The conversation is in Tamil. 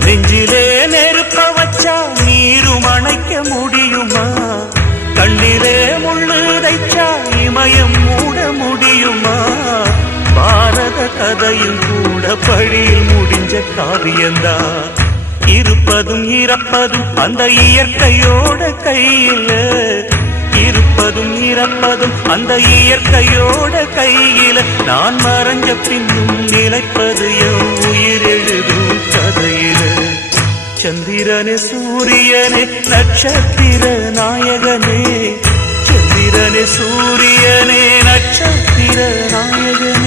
நெஞ்சிலே நெருப்ப வச்சா நீரும் அணைக்க முடியுமா? கண்ணிலே முள்ளு தைச்சா இமயம் மூட முடியுமா? பாரத கதையில் கூட பழியில் முடிஞ்ச காவியந்தான். இருப்பதும் இறப்பதும் அந்த இயற்கையோட கையில, இருப்பதும் இறப்பதும் அந்த இயற்கையோட கையில. நான் மறைஞ்ச பின்னும் நிலைப்பது என் உயிர் எழுதும் கதையில. சந்திரனே சூரியனே நட்சத்திர நாயகனே, சந்திரனே சூரியனே நட்சத்திர நாயகனே.